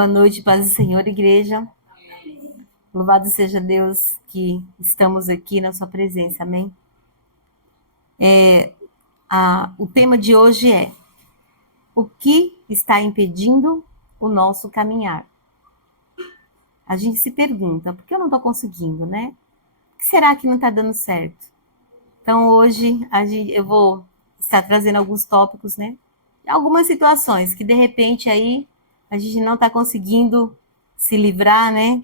Boa noite, paz do Senhor, igreja. Louvado seja Deus que estamos aqui na sua presença, amém? O tema de hoje é: o que está impedindo o nosso caminhar? A gente se pergunta, por que eu não estou conseguindo, né? O que será que não está dando certo? Então, hoje, eu vou estar trazendo alguns tópicos, né? Algumas situações que, de repente, aí a gente não está conseguindo se livrar, né?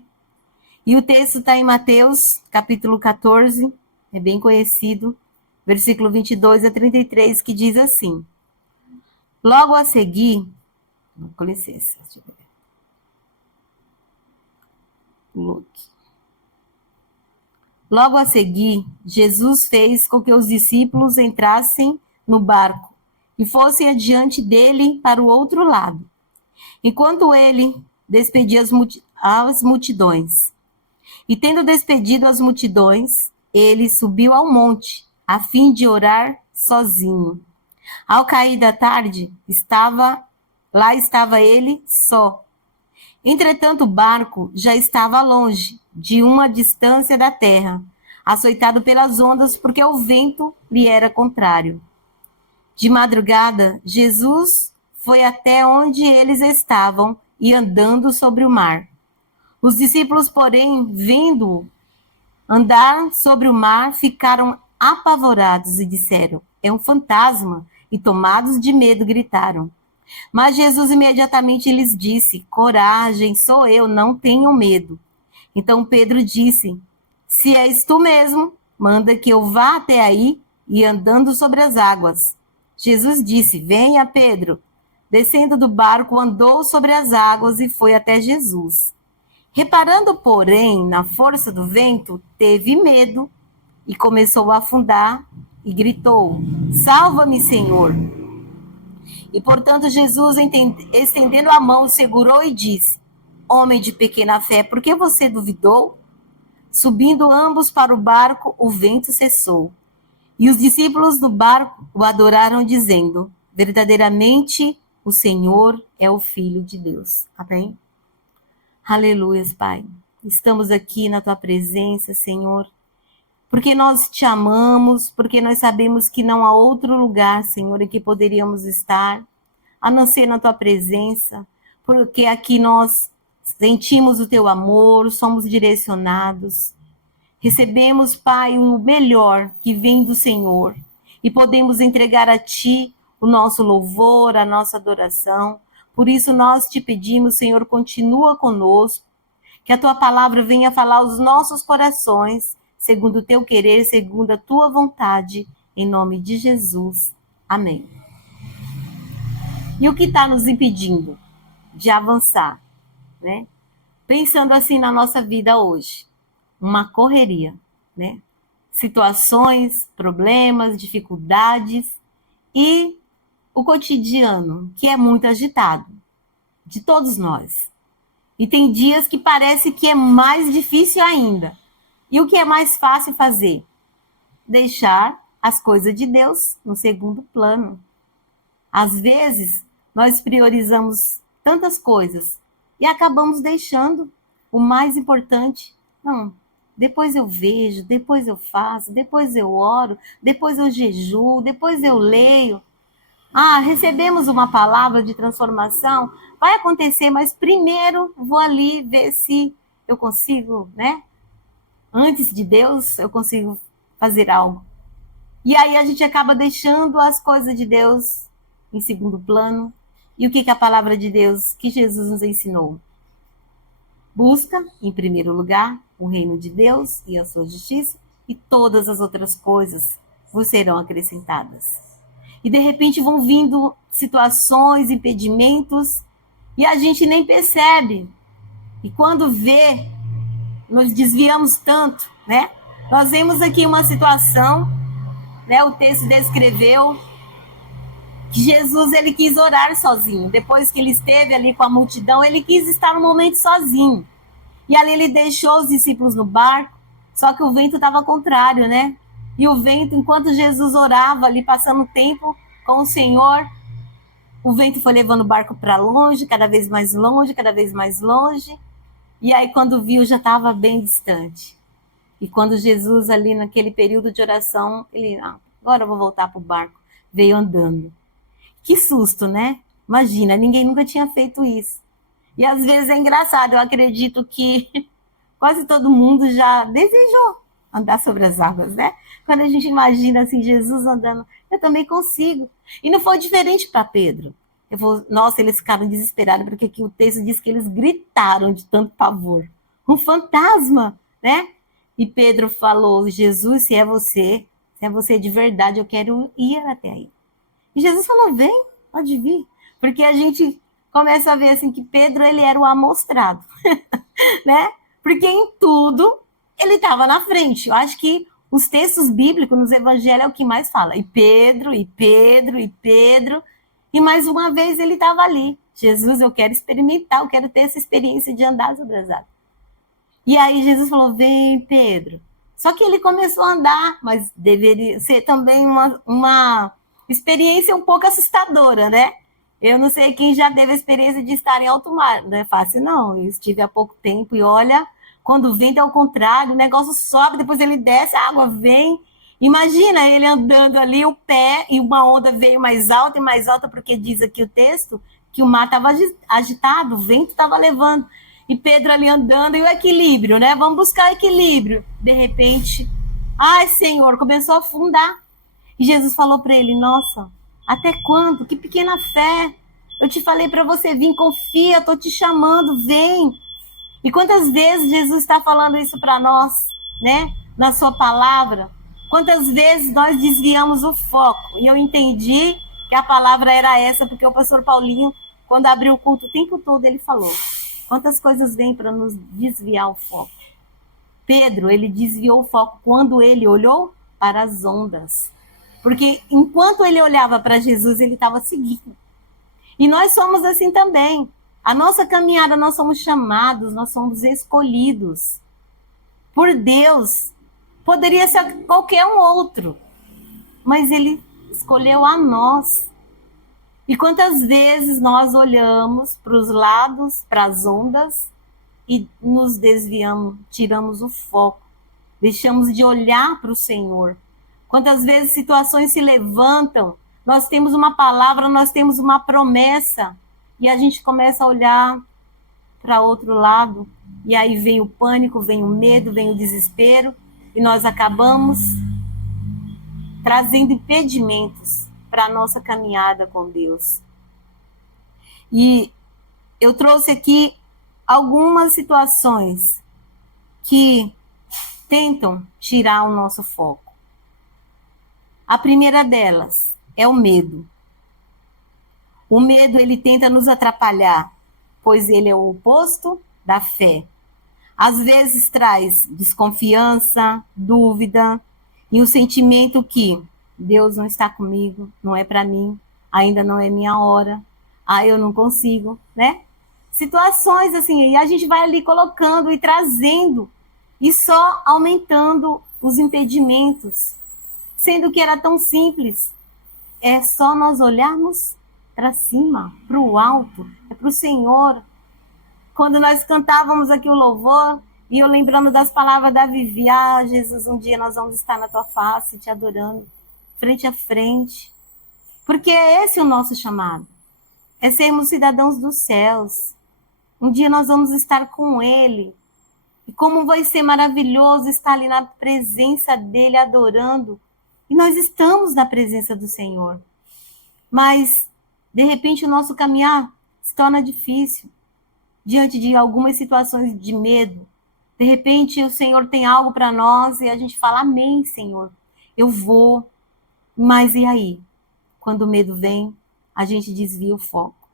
E o texto está em Mateus, capítulo 14, é bem conhecido, versículo 22 a 33, que diz assim: logo a seguir, com licença, deixa eu ver. Logo a seguir, Jesus fez com que os discípulos entrassem no barco e fossem adiante dele para o outro lado, enquanto ele despedia as multidões. E tendo despedido as multidões, ele subiu ao monte, a fim de orar sozinho. Ao cair da tarde, lá estava ele só. Entretanto, o barco já estava longe, de uma distância da terra, açoitado pelas ondas, porque o vento lhe era contrário. De madrugada, Jesus foi até onde eles estavam e andando sobre o mar. Os discípulos, porém, vendo-o andar sobre o mar, ficaram apavorados e disseram: é um fantasma, e tomados de medo gritaram. Mas Jesus imediatamente lhes disse: coragem, sou eu, não tenham medo. Então Pedro disse: se és tu mesmo, manda que eu vá até aí e andando sobre as águas. Jesus disse: venha, Pedro. Descendo do barco, andou sobre as águas e foi até Jesus. Reparando, porém, na força do vento, teve medo e começou a afundar e gritou: salva-me, Senhor. E, portanto, Jesus, estendendo a mão, segurou e disse: homem de pequena fé, por que você duvidou? Subindo ambos para o barco, o vento cessou. E os discípulos do barco o adoraram, dizendo: verdadeiramente o Senhor é o Filho de Deus. Amém? Aleluias, Pai. Estamos aqui na Tua presença, Senhor, porque nós Te amamos, porque nós sabemos que não há outro lugar, Senhor, em que poderíamos estar, a não ser na Tua presença, porque aqui nós sentimos o Teu amor, somos direcionados, recebemos, Pai, o melhor que vem do Senhor e podemos entregar a Ti o nosso louvor, a nossa adoração. Por isso nós Te pedimos, Senhor, continua conosco, que a Tua palavra venha falar aos nossos corações, segundo o Teu querer, segundo a Tua vontade, em nome de Jesus. Amém. E o que está nos impedindo de avançar, né? Pensando assim na nossa vida hoje, uma correria, né? Situações, problemas, dificuldades e o cotidiano, que é muito agitado, de todos nós. E tem dias que parece que é mais difícil ainda. E o que é mais fácil fazer? Deixar as coisas de Deus no segundo plano. Às vezes, nós priorizamos tantas coisas e acabamos deixando o mais importante. Não, depois eu vejo, depois eu faço, depois eu oro, depois eu jejuo, depois eu leio. Recebemos uma palavra de transformação, vai acontecer, mas primeiro vou ali ver se eu consigo, né? Antes de Deus, eu consigo fazer algo. E aí a gente acaba deixando as coisas de Deus em segundo plano. E o que a palavra de Deus, que Jesus nos ensinou? Busca, em primeiro lugar, o reino de Deus e a sua justiça, e todas as outras coisas vos serão acrescentadas. E de repente vão vindo situações, impedimentos, e a gente nem percebe. E quando vê, nós desviamos tanto, né? Nós vemos aqui uma situação, né? O texto descreveu que Jesus, ele quis orar sozinho. Depois que ele esteve ali com a multidão, ele quis estar um momento sozinho. E ali ele deixou os discípulos no barco, só que o vento estava contrário, né? E o vento, enquanto Jesus orava ali, passando tempo com o Senhor, o vento foi levando o barco para longe, cada vez mais longe, cada vez mais longe. E aí, quando viu, já estava bem distante. E quando Jesus, ali naquele período de oração, ele, agora eu vou voltar para o barco, veio andando. Que susto, né? Imagina, ninguém nunca tinha feito isso. E às vezes é engraçado, eu acredito que quase todo mundo já desejou andar sobre as águas, né? Quando a gente imagina assim, Jesus andando, eu também consigo. E não foi diferente para Pedro. Nossa, eles ficaram desesperados, porque aqui o texto diz que eles gritaram de tanto pavor. Um fantasma, né? E Pedro falou, Jesus, se é você de verdade, eu quero ir até aí. E Jesus falou, vem, pode vir. Porque a gente começa a ver assim que Pedro, ele era o amostrado, né? Porque em tudo ele estava na frente. Eu acho que os textos bíblicos nos evangelhos é o que mais fala. E Pedro, e Pedro, e Pedro. E mais uma vez ele estava ali. Jesus, eu quero experimentar, eu quero ter essa experiência de andar sobre as águas. E aí Jesus falou, vem, Pedro. Só que ele começou a andar, mas deveria ser também uma experiência um pouco assustadora, né? Eu não sei quem já teve a experiência de estar em alto mar. Não é fácil, não. Eu estive há pouco tempo e olha, quando o vento é ao contrário, o negócio sobe, depois ele desce, a água vem. Imagina ele andando ali, o pé, e uma onda veio mais alta e mais alta, porque diz aqui o texto que o mar estava agitado, o vento estava levando. E Pedro ali andando, e o equilíbrio, né? Vamos buscar equilíbrio. De repente, ai, Senhor, começou a afundar. E Jesus falou para ele, nossa, até quando? Que pequena fé. Eu te falei para você vir, confia, estou te chamando, vem. E quantas vezes Jesus está falando isso para nós, né? Na sua palavra. Quantas vezes nós desviamos o foco. E eu entendi que a palavra era essa, porque o pastor Paulinho, quando abriu o culto, o tempo todo ele falou. Quantas coisas vêm para nos desviar o foco. Pedro, ele desviou o foco quando ele olhou para as ondas. Porque enquanto ele olhava para Jesus, ele estava seguindo. E nós somos assim também. A nossa caminhada, nós somos chamados, nós somos escolhidos por Deus. Poderia ser qualquer um outro, mas ele escolheu a nós. E quantas vezes nós olhamos para os lados, para as ondas, e nos desviamos, tiramos o foco, deixamos de olhar para o Senhor. Quantas vezes situações se levantam, nós temos uma palavra, nós temos uma promessa, e a gente começa a olhar para outro lado, e aí vem o pânico, vem o medo, vem o desespero, e nós acabamos trazendo impedimentos para a nossa caminhada com Deus. E eu trouxe aqui algumas situações que tentam tirar o nosso foco. A primeira delas é o medo. O medo, ele tenta nos atrapalhar, pois ele é o oposto da fé. Às vezes traz desconfiança, dúvida e o sentimento que Deus não está comigo, não é para mim, ainda não é minha hora, eu não consigo, né? Situações assim, e a gente vai ali colocando e trazendo e só aumentando os impedimentos, sendo que era tão simples. É só nós olharmos para cima, para o alto, é para o Senhor. Quando nós cantávamos aqui o louvor, e eu lembrando das palavras da Vivi, Jesus, um dia nós vamos estar na tua face, te adorando, frente a frente. Porque é esse o nosso chamado. É sermos cidadãos dos céus. Um dia nós vamos estar com Ele. E como vai ser maravilhoso estar ali na presença dEle, adorando. E nós estamos na presença do Senhor. Mas, de repente, o nosso caminhar se torna difícil. Diante de algumas situações de medo. De repente, o Senhor tem algo para nós e a gente fala, amém, Senhor. Eu vou. Mas e aí? Quando o medo vem, a gente desvia o foco.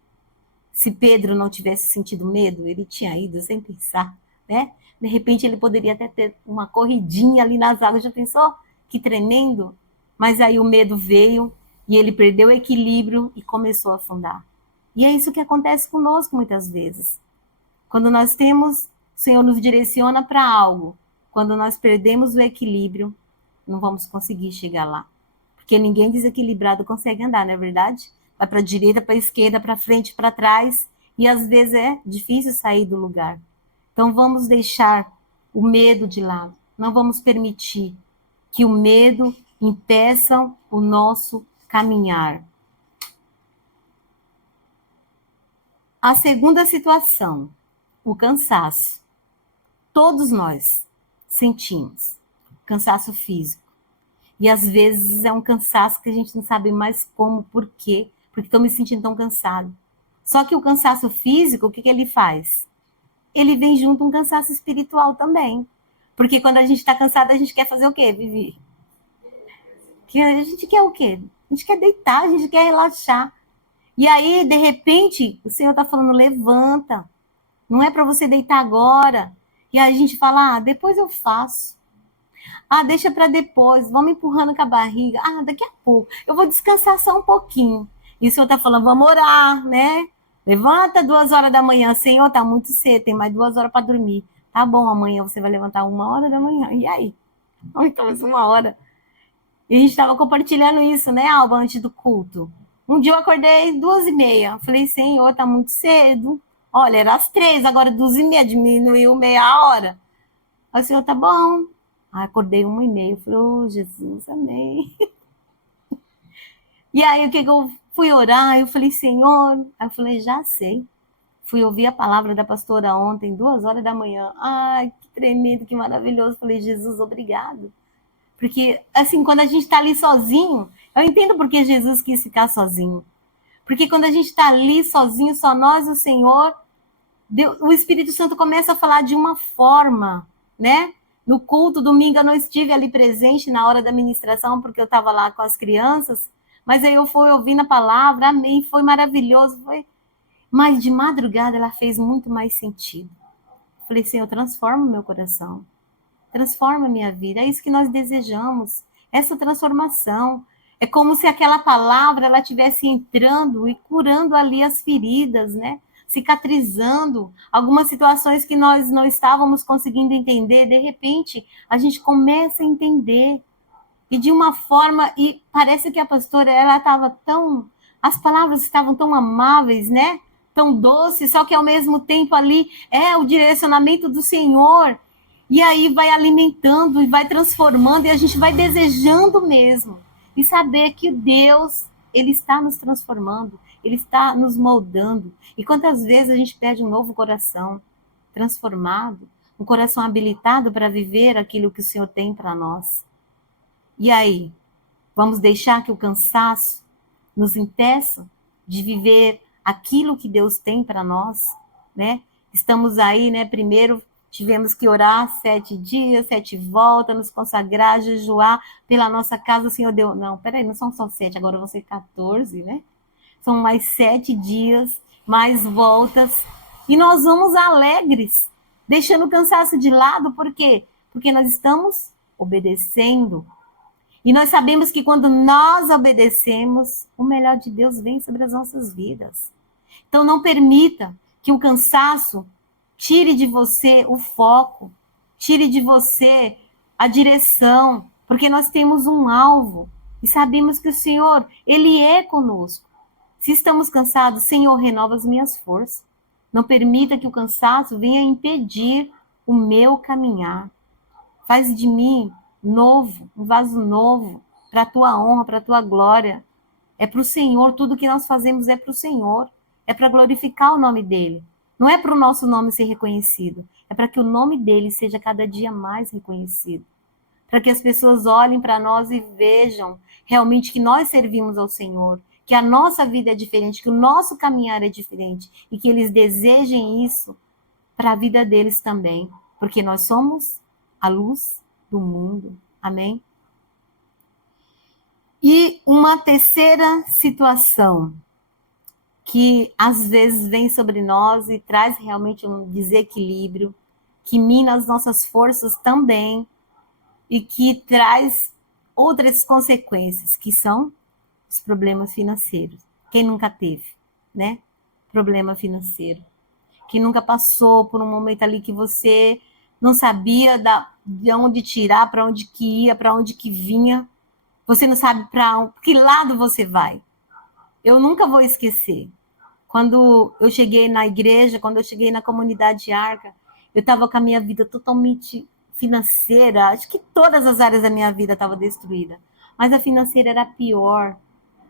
Se Pedro não tivesse sentido medo, ele tinha ido sem pensar, né? De repente, ele poderia até ter uma corridinha ali nas águas. Já pensou? Que tremendo. Mas aí o medo veio e ele perdeu o equilíbrio e começou a afundar. E é isso que acontece conosco muitas vezes. Quando nós temos, o Senhor nos direciona para algo. Quando nós perdemos o equilíbrio, não vamos conseguir chegar lá. Porque ninguém desequilibrado consegue andar, não é verdade? vai para a direita, para a esquerda, para frente, para trás, e às vezes é difícil sair do lugar. Então vamos deixar o medo de lado. Não vamos permitir que o medo impeça o nosso caminhar. A segunda situação, o cansaço. Todos nós sentimos cansaço físico. E às vezes é um cansaço que a gente não sabe mais como, por quê, porque estou me sentindo tão cansado. Só que o cansaço físico, o que ele faz? Ele vem junto um cansaço espiritual também. Porque quando a gente está cansado, a gente quer fazer o quê, Vivi? A gente quer o quê? A gente quer deitar, a gente quer relaxar. E aí, de repente, o Senhor está falando, levanta. Não é para você deitar agora. E aí a gente fala, depois eu faço. Deixa para depois. Vamos empurrando com a barriga. Daqui a pouco. Eu vou descansar só um pouquinho. E o Senhor está falando, vamos orar, né? Levanta 2 horas da manhã. Senhor, tá muito cedo, tem mais 2 horas para dormir. Tá bom, amanhã você vai levantar 1 hora da manhã. E aí? Então, 1 hora. E a gente estava compartilhando isso, né, Alba, antes do culto. Um dia eu acordei 2h30. Falei, Senhor, tá muito cedo. Olha, era às 3, agora 2h30, diminuiu meia hora. Aí o Senhor, tá bom. Aí acordei 1h30. Falei, Jesus, amém. E aí, o que eu fui orar? Eu falei, Senhor. Aí eu falei, já sei. Fui ouvir a palavra da pastora ontem, 2 horas da manhã. Que tremendo, que maravilhoso. Falei, Jesus, obrigado. Porque, assim, quando a gente está ali sozinho, eu entendo porque Jesus quis ficar sozinho. Porque quando a gente está ali sozinho, só nós, o Senhor, o Espírito Santo começa a falar de uma forma, né? No culto, domingo, eu não estive ali presente na hora da ministração, porque eu estava lá com as crianças, mas aí eu fui ouvindo a palavra, amém, foi maravilhoso, foi... Mas de madrugada ela fez muito mais sentido. Falei, Senhor, transforma o meu coração. Transforma a minha vida. É isso que nós desejamos. Essa transformação. É como se aquela palavra ela estivesse entrando e curando ali as feridas, né? Cicatrizando algumas situações que nós não estávamos conseguindo entender. De repente, a gente começa a entender. E de uma forma... E parece que a pastora, ela estava tão... As palavras estavam tão amáveis, né? Tão doces, só que ao mesmo tempo ali é o direcionamento do Senhor. E aí vai alimentando e vai transformando e a gente vai desejando mesmo. E saber que Deus, Ele está nos transformando, Ele está nos moldando. E quantas vezes a gente pede um novo coração transformado, um coração habilitado para viver aquilo que o Senhor tem para nós. E aí, vamos deixar que o cansaço nos impeça de viver aquilo que Deus tem para nós, né? Estamos aí, né? Primeiro tivemos que orar 7 dias, 7 voltas, nos consagrar, jejuar pela nossa casa. O Senhor deu... Não, peraí, não são só 7, agora vão ser 14, né? São mais 7 dias, mais voltas. E nós vamos alegres, deixando o cansaço de lado. Por quê? Porque nós estamos obedecendo. E nós sabemos que quando nós obedecemos, o melhor de Deus vem sobre as nossas vidas. Então não permita que o cansaço tire de você o foco, tire de você a direção, porque nós temos um alvo e sabemos que o Senhor, Ele é conosco. Se estamos cansados, Senhor, renova as minhas forças. Não permita que o cansaço venha impedir o meu caminhar. Faz de mim novo, um vaso novo, para a tua honra, para a tua glória. É para o Senhor, tudo que nós fazemos é para o Senhor. É para glorificar o nome dEle. Não é para o nosso nome ser reconhecido. É para que o nome dEle seja cada dia mais reconhecido. Para que as pessoas olhem para nós e vejam realmente que nós servimos ao Senhor. Que a nossa vida é diferente, que o nosso caminhar é diferente. E que eles desejem isso para a vida deles também. Porque nós somos a luz do mundo. Amém? E uma terceira situação que às vezes vem sobre nós e traz realmente um desequilíbrio, que mina as nossas forças também e que traz outras consequências, que são os problemas financeiros. Quem nunca teve, né? Problema financeiro. Que nunca passou por um momento ali que você não sabia de onde tirar, para onde que ia, para onde que vinha. Você não sabe para que lado você vai. eu nunca vou esquecer. Quando eu cheguei na igreja, quando eu cheguei na comunidade Arca, eu estava com a minha vida totalmente financeira. Acho que todas as áreas da minha vida estavam destruídas. Mas a financeira era pior.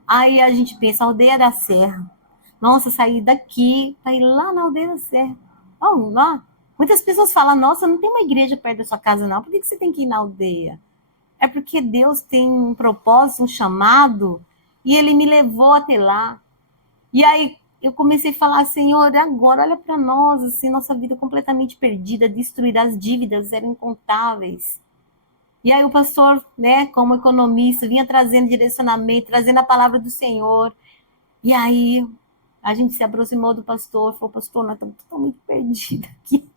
Aí a gente pensa, aldeia da Serra. Nossa, sair daqui para ir lá na aldeia da Serra. Vamos lá. Muitas pessoas falam, nossa, não tem uma igreja perto da sua casa, não. Por que você tem que ir na aldeia? É porque Deus tem um propósito, um chamado, e Ele me levou até lá. E aí eu comecei a falar, Senhor, agora olha para nós, assim, nossa vida completamente perdida, destruída, as dívidas eram incontáveis. E aí o pastor, né, como economista, vinha trazendo direcionamento, trazendo a palavra do Senhor. E aí a gente se aproximou do pastor, falou, pastor, nós estamos totalmente perdidos aqui.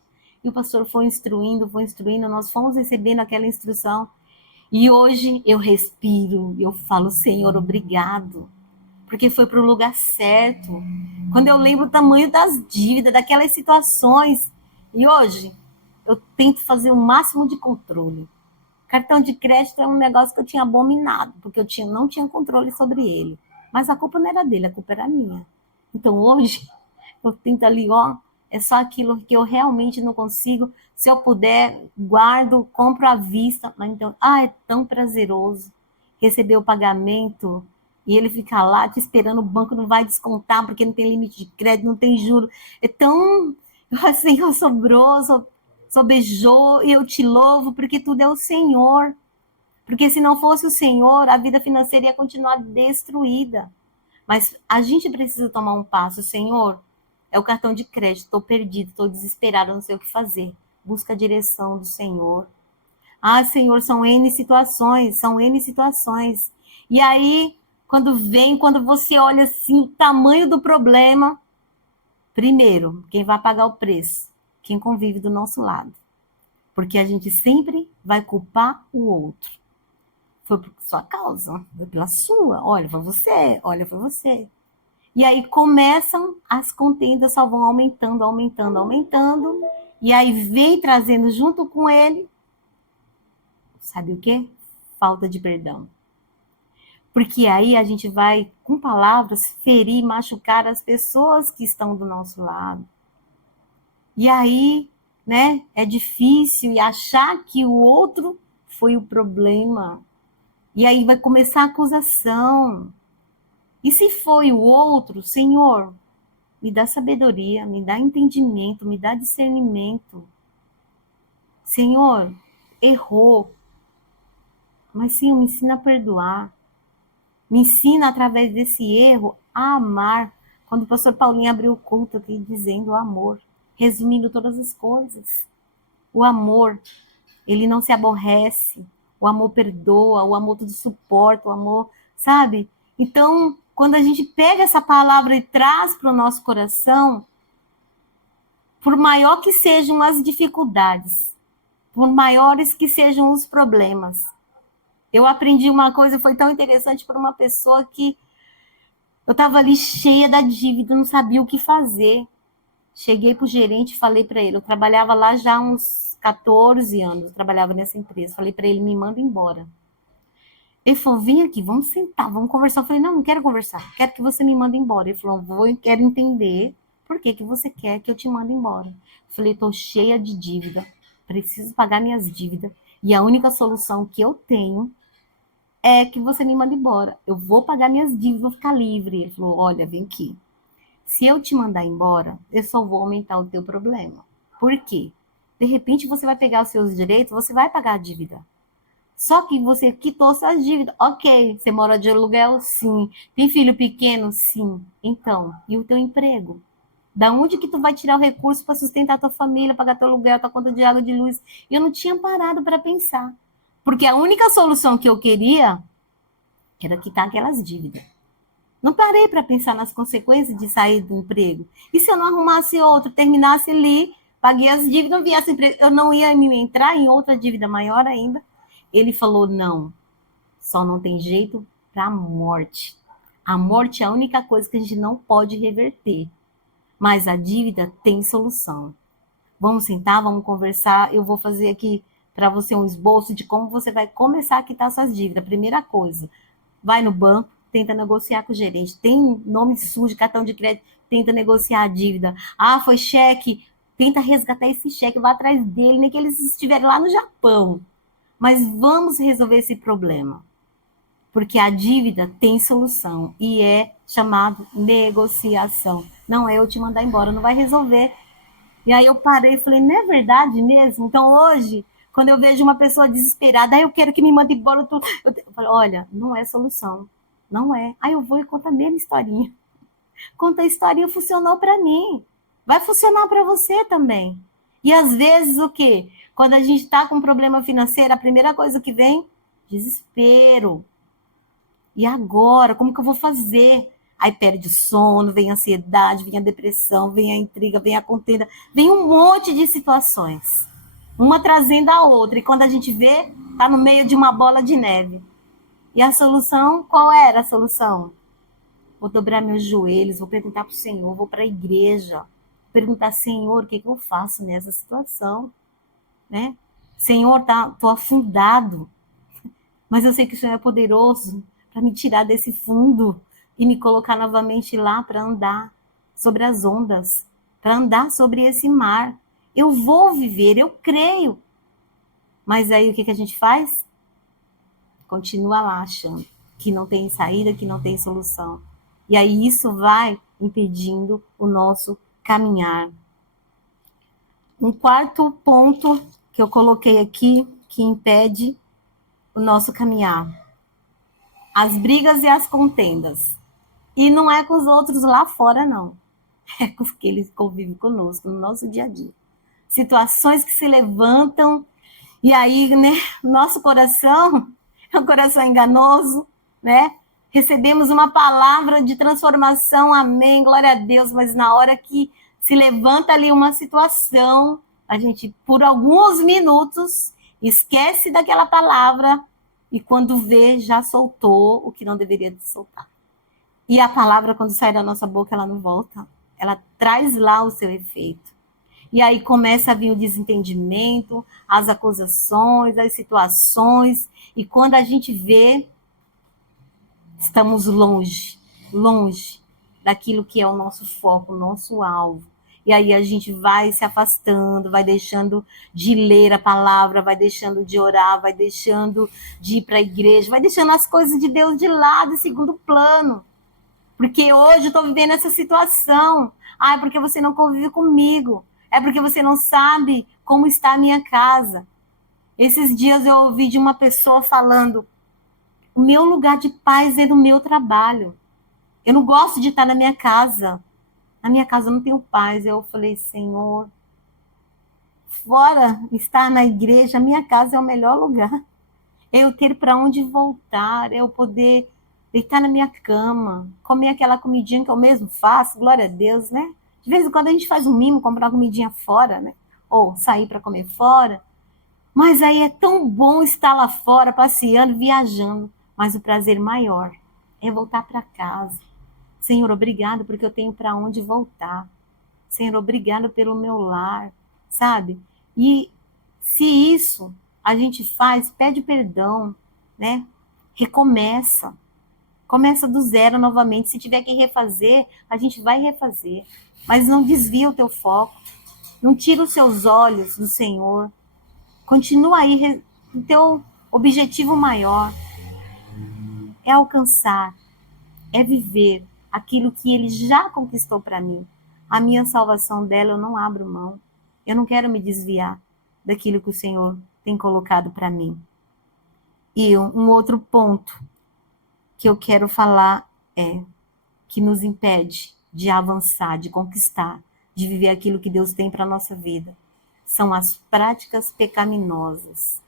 E o pastor foi instruindo, nós fomos recebendo aquela instrução. E hoje eu respiro, eu falo, Senhor, obrigado, porque foi para o lugar certo. Quando eu lembro o tamanho das dívidas, daquelas situações, e hoje eu tento fazer o máximo de controle. Cartão de crédito é um negócio que eu tinha abominado, porque eu não tinha controle sobre ele. Mas a culpa não era dele, a culpa era minha. Então hoje eu tento ali, ó, é só aquilo que eu realmente não consigo. Se eu puder, guardo, compro à vista. Mas então, é tão prazeroso receber o pagamento e ele fica lá te esperando, o banco não vai descontar porque não tem limite de crédito, não tem juro. É tão assim, eu sou beijou e eu te louvo porque tudo é o Senhor. Porque se não fosse o Senhor, a vida financeira ia continuar destruída. Mas a gente precisa tomar um passo. Senhor, é o cartão de crédito, estou perdido, estou desesperado, não sei o que fazer. Busca a direção do Senhor. Senhor, são N situações, são N situações. E aí, quando você olha assim o tamanho do problema, primeiro, quem vai pagar o preço? Quem convive do nosso lado. Porque a gente sempre vai culpar o outro. Foi por sua causa, foi pela sua. Olha, foi você, olha, foi você. E aí começam as contendas, só vão aumentando, aumentando, aumentando. E aí vem trazendo junto com ele, sabe o quê? Falta de perdão. Porque aí a gente vai, com palavras, ferir, machucar as pessoas que estão do nosso lado. E aí, né, é difícil e achar que o outro foi o problema. E aí vai começar a acusação. E se foi o outro, Senhor, me dá sabedoria, me dá entendimento, me dá discernimento. Senhor, errou. Mas, Senhor, me ensina a perdoar. Me ensina, através desse erro, a amar. Quando o pastor Paulinho abriu o culto aqui, dizendo o amor, resumindo todas as coisas. O amor, ele não se aborrece. O amor perdoa, o amor tudo suporta, o amor, sabe? Então, quando a gente pega essa palavra e traz para o nosso coração, por maior que sejam as dificuldades, por maiores que sejam os problemas, eu aprendi uma coisa, foi tão interessante para uma pessoa que eu estava ali cheia da dívida, não sabia o que fazer. Cheguei para o gerente e falei para ele, eu trabalhava lá já há uns 14 anos, eu trabalhava nessa empresa, falei para ele, me manda embora. Ele falou, vem aqui, vamos sentar, vamos conversar. Eu falei, não quero conversar, quero que você me mande embora. Ele falou, quero entender por que você quer que eu te mande embora. Eu falei, estou cheia de dívida, preciso pagar minhas dívidas, e a única solução que eu tenho é que você me mande embora. Eu vou pagar minhas dívidas, vou ficar livre. Ele falou, olha, vem aqui. Se eu te mandar embora, eu só vou aumentar o teu problema. Por quê? De repente você vai pegar os seus direitos, você vai pagar a dívida. Só que você quitou suas dívidas. Ok, você mora de aluguel? Sim. Tem filho pequeno? Sim. Então, e o teu emprego? Da onde que tu vai tirar o recurso para sustentar a tua família, pagar teu aluguel, tua conta de água, de luz? E eu não tinha parado para pensar. Porque a única solução que eu queria era quitar aquelas dívidas. Não parei para pensar nas consequências de sair do emprego. E se eu não arrumasse outro, terminasse ali, paguei as dívidas, não viesse emprego, eu não ia me entrar em outra dívida maior ainda. Ele falou, não, só não tem jeito para a morte. A morte é a única coisa que a gente não pode reverter. Mas a dívida tem solução. Vamos sentar, vamos conversar. Eu vou fazer aqui para você um esboço de como você vai começar a quitar suas dívidas. Primeira coisa, vai no banco, tenta negociar com o gerente. Tem nome sujo, cartão de crédito, tenta negociar a dívida. Ah, foi cheque, tenta resgatar esse cheque, vai atrás dele, nem que eles estiverem lá no Japão. Mas vamos resolver esse problema. Porque a dívida tem solução e é chamado negociação. Não é eu te mandar embora, não vai resolver. E aí eu parei e falei, não é verdade mesmo? Então hoje, quando eu vejo uma pessoa desesperada, eu quero que me mande embora. Eu falo, olha, não é solução. Não é. Aí eu vou e conto a mesma historinha. Conta a historinha, funcionou para mim. Vai funcionar para você também. E às vezes o quê? Quando a gente está com um problema financeiro, a primeira coisa que vem, desespero. E agora, como que eu vou fazer? Aí perde o sono, vem a ansiedade, vem a depressão, vem a intriga, vem a contenda, vem um monte de situações. Uma trazendo a outra. E quando a gente vê, tá no meio de uma bola de neve. E a solução, qual era a solução? Vou dobrar meus joelhos, vou perguntar para o Senhor, vou para a igreja, perguntar, Senhor, o que eu faço nessa situação? Né? Senhor, tô afundado, mas eu sei que o Senhor é poderoso para me tirar desse fundo e me colocar novamente lá para andar sobre as ondas, para andar sobre esse mar. Eu vou viver, eu creio. Mas aí o que a gente faz? Continua lá achando que não tem saída, que não tem solução. E aí isso vai impedindo o nosso caminhar. Um quarto ponto que eu coloquei aqui, que impede o nosso caminhar. As brigas e as contendas. E não é com os outros lá fora, não. É com aqueles que convivem conosco no nosso dia a dia. Situações que se levantam e aí, né, nosso coração é um coração enganoso, né? Recebemos uma palavra de transformação, amém, glória a Deus, mas na hora que se levanta ali uma situação, a gente, por alguns minutos, esquece daquela palavra e quando vê, já soltou o que não deveria soltar. E a palavra, quando sai da nossa boca, ela não volta. Ela traz lá o seu efeito. E aí começa a vir o desentendimento, as acusações, as situações. E quando a gente vê, estamos longe, longe daquilo que é o nosso foco, o nosso alvo. E aí a gente vai se afastando, vai deixando de ler a palavra, vai deixando de orar, vai deixando de ir para a igreja, vai deixando as coisas de Deus de lado, em segundo plano. Porque hoje eu estou vivendo essa situação. Ah, é porque você não convive comigo. É porque você não sabe como está a minha casa. Esses dias eu ouvi de uma pessoa falando: o meu lugar de paz é no meu trabalho. Eu não gosto de estar na minha casa. Na minha casa eu não tenho paz. Eu falei, Senhor, fora estar na igreja, a minha casa é o melhor lugar. É eu ter para onde voltar, é eu poder deitar na minha cama, comer aquela comidinha que eu mesmo faço, glória a Deus, né? De vez em quando a gente faz um mimo, comprar uma comidinha fora, né? Ou sair para comer fora. Mas aí é tão bom estar lá fora, passeando, viajando. Mas o prazer maior é voltar para casa. Senhor, obrigado porque eu tenho para onde voltar. Senhor, obrigado pelo meu lar, sabe? E se isso a gente faz, pede perdão, né? Recomeça. Começa do zero novamente. Se tiver que refazer, a gente vai refazer. Mas não desvia o teu foco. Não tira os seus olhos do Senhor. Continua aí. O teu objetivo maior é alcançar, é viver aquilo que Ele já conquistou para mim. A minha salvação dela eu não abro mão. Eu não quero me desviar daquilo que o Senhor tem colocado para mim. E um outro ponto que eu quero falar é que nos impede de avançar, de conquistar, de viver aquilo que Deus tem para a nossa vida. São as práticas pecaminosas.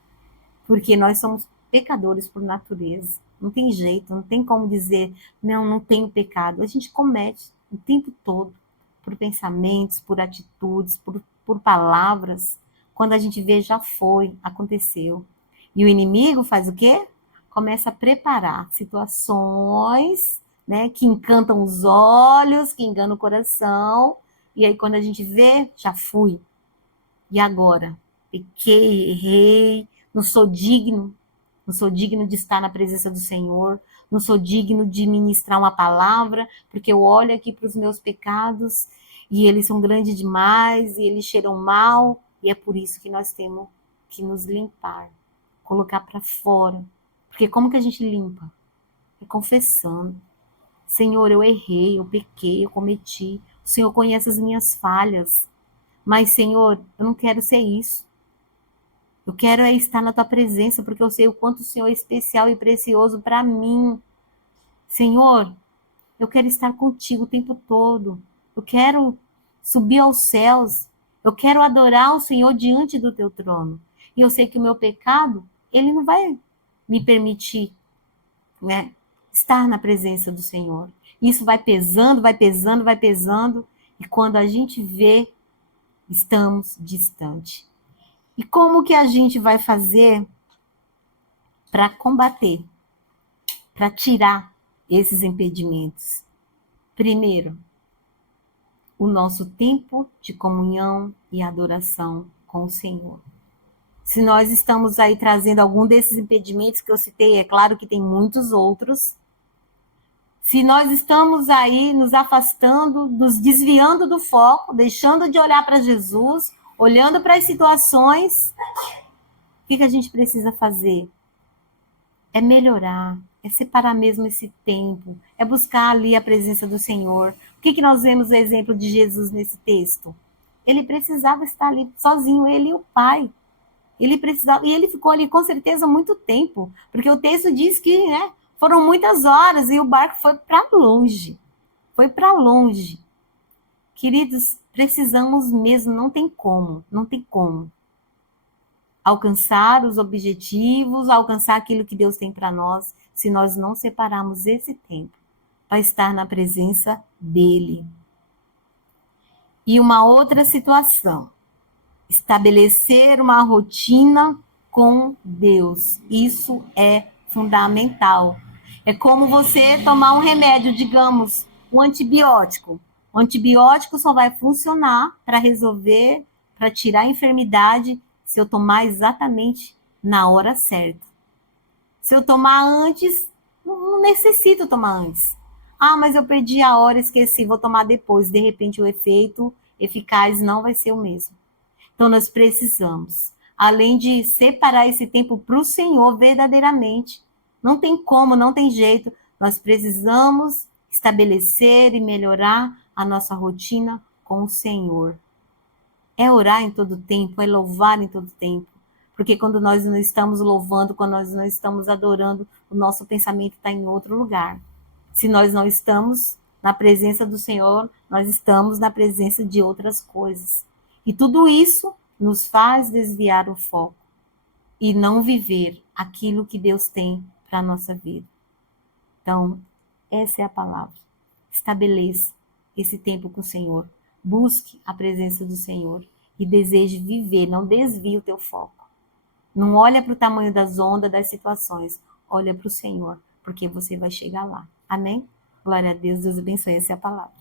Porque nós somos pecadores por natureza. Não tem jeito, não tem como dizer, não tenho pecado. A gente comete o tempo todo, por pensamentos, por atitudes, por palavras. Quando a gente vê, já foi, aconteceu. E o inimigo faz o quê? Começa a preparar situações, né, que encantam os olhos, que enganam o coração. E aí, quando a gente vê, já fui. E agora? Pequei, errei, não sou digno. não sou digno de estar na presença do Senhor, não sou digno de ministrar uma palavra, porque eu olho aqui para os meus pecados e eles são grandes demais e eles cheiram mal, e é por isso que nós temos que nos limpar, colocar para fora. Porque como que a gente limpa? É confessando. Senhor, eu errei, eu pequei, eu cometi. O Senhor conhece as minhas falhas. Mas, Senhor, eu não quero ser isso. Eu quero é estar na tua presença, porque eu sei o quanto o Senhor é especial e precioso para mim. Senhor, eu quero estar contigo o tempo todo. Eu quero subir aos céus. Eu quero adorar o Senhor diante do teu trono. E eu sei que o meu pecado, ele não vai me permitir, né, estar na presença do Senhor. Isso vai pesando, vai pesando, vai pesando. E quando a gente vê, estamos distante. E como que a gente vai fazer para combater, para tirar esses impedimentos? Primeiro, o nosso tempo de comunhão e adoração com o Senhor. Se nós estamos aí trazendo algum desses impedimentos que eu citei, é claro que tem muitos outros. Se nós estamos aí nos afastando, nos desviando do foco, deixando de olhar para Jesus, olhando para as situações, o que a gente precisa fazer? É melhorar, é separar mesmo esse tempo, é buscar ali a presença do Senhor. O que nós vemos o exemplo de Jesus nesse texto? Ele precisava estar ali sozinho, ele e o Pai. Ele precisava, e ele ficou ali com certeza muito tempo, porque o texto diz que, né, foram muitas horas e o barco foi para longe. Foi para longe. Queridos, precisamos mesmo, não tem como, não tem como alcançar os objetivos, alcançar aquilo que Deus tem para nós, se nós não separarmos esse tempo para estar na presença dele. E uma outra situação, estabelecer uma rotina com Deus. Isso é fundamental. É como você tomar um remédio, digamos, um antibiótico. O antibiótico só vai funcionar para resolver, para tirar a enfermidade, se eu tomar exatamente na hora certa. Se eu tomar antes, não necessito tomar antes. Ah, mas eu perdi a hora, esqueci, vou tomar depois. De repente, o efeito eficaz não vai ser o mesmo. Então, nós precisamos, além de separar esse tempo para o Senhor verdadeiramente, não tem como, não tem jeito, nós precisamos estabelecer e melhorar a nossa rotina com o Senhor. É orar em todo tempo, é louvar em todo tempo. Porque quando nós não estamos louvando, quando nós não estamos adorando, o nosso pensamento está em outro lugar. Se nós não estamos na presença do Senhor, nós estamos na presença de outras coisas. E tudo isso nos faz desviar o foco e não viver aquilo que Deus tem para a nossa vida. Então, essa é a palavra. Estabeleça esse tempo com o Senhor. Busque a presença do Senhor e deseje viver, não desvie o teu foco. Não olha para o tamanho das ondas, das situações. Olha para o Senhor, porque você vai chegar lá. Amém? Glória a Deus, Deus abençoe. Essa é a palavra.